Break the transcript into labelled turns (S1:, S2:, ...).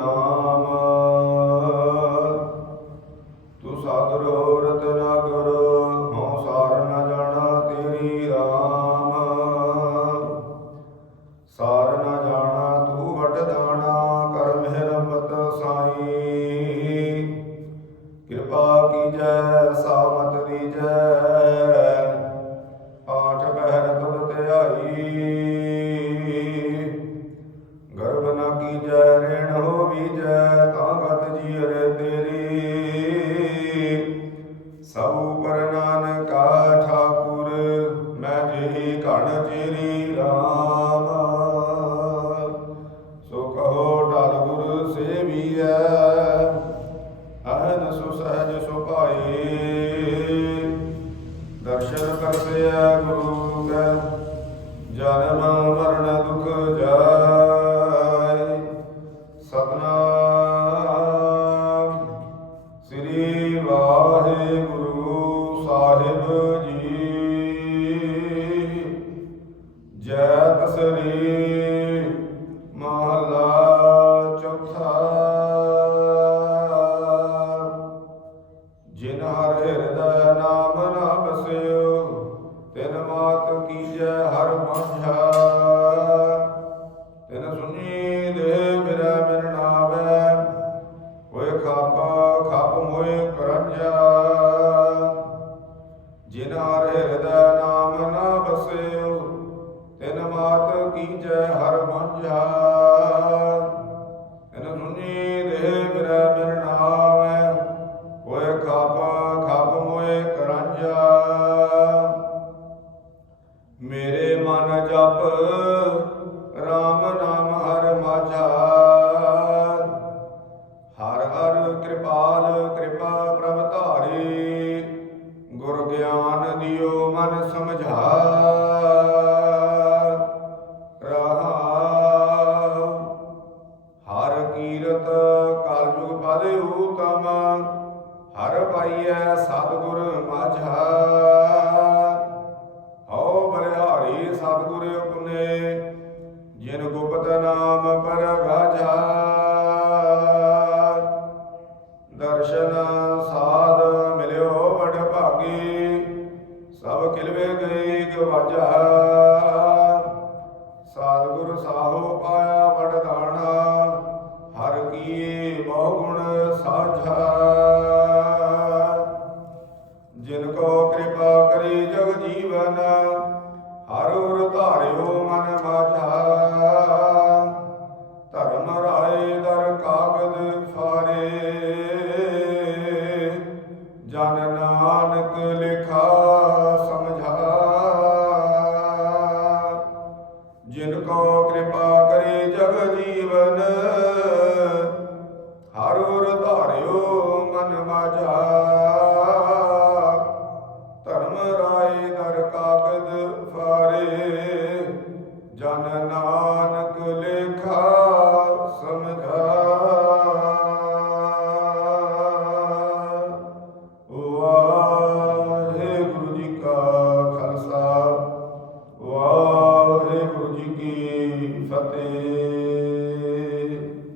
S1: रा ਗੁਰ ਸੇਵੀਐ ਅਹਨ ਸੁ ਸਹਜ ਸੁਭਾਈ। ਦਰਸ਼ਨ ਕਰਸਿਆ ਗੁਰੂ ਕੈ, ਜਨਮ ਮਰਨ ਦੁਖ ਜਾਇ ਸਤਨਾਮ ਹਰ ਮੰਝਾ ਤਿਨ ਸੁਣੀ ਦੇ ਜਪ RAM ਨਾਮ ਹਰ ਮਾਝਾ। ਹਰ ਹਰ ਕਿਰਪਾਲ ਕਿਰਪਾ ਪ੍ਰਭ ਧਾਰੀ। ਗੁਰ ਗਿਆਨ ਦਿਓ ਮਨ ਸਮਝਾ। ਹਰ ਕੀਰਤ ਕਲਯੁਗ ਹਰ ਪਾਈਐ ਸਤਿਗੁਰ ਮਾਝਾ। ਗਈ ਗਵਾਜਾ ਸਤਿਗੁਰ ਸਾਹੋ ਪਾਇਆ ਵਡ ਦਾਣਾ, ਹਰ ਕੀ ਬਹੁ ਗੁਣ ਸਾਝਾ। ਜਿਨ ਕੋ ਕਿਰਪਾ ਕਰੇ ਜਗ ਜੀਵਨ, ਹਰ ਉਰ ਧਾਰਿਓ ਮਨ ਮਾਝਾ। ਹਰ ਹਰ ਧਾਰਿਓ ਮਨ ਮਾਝਾ।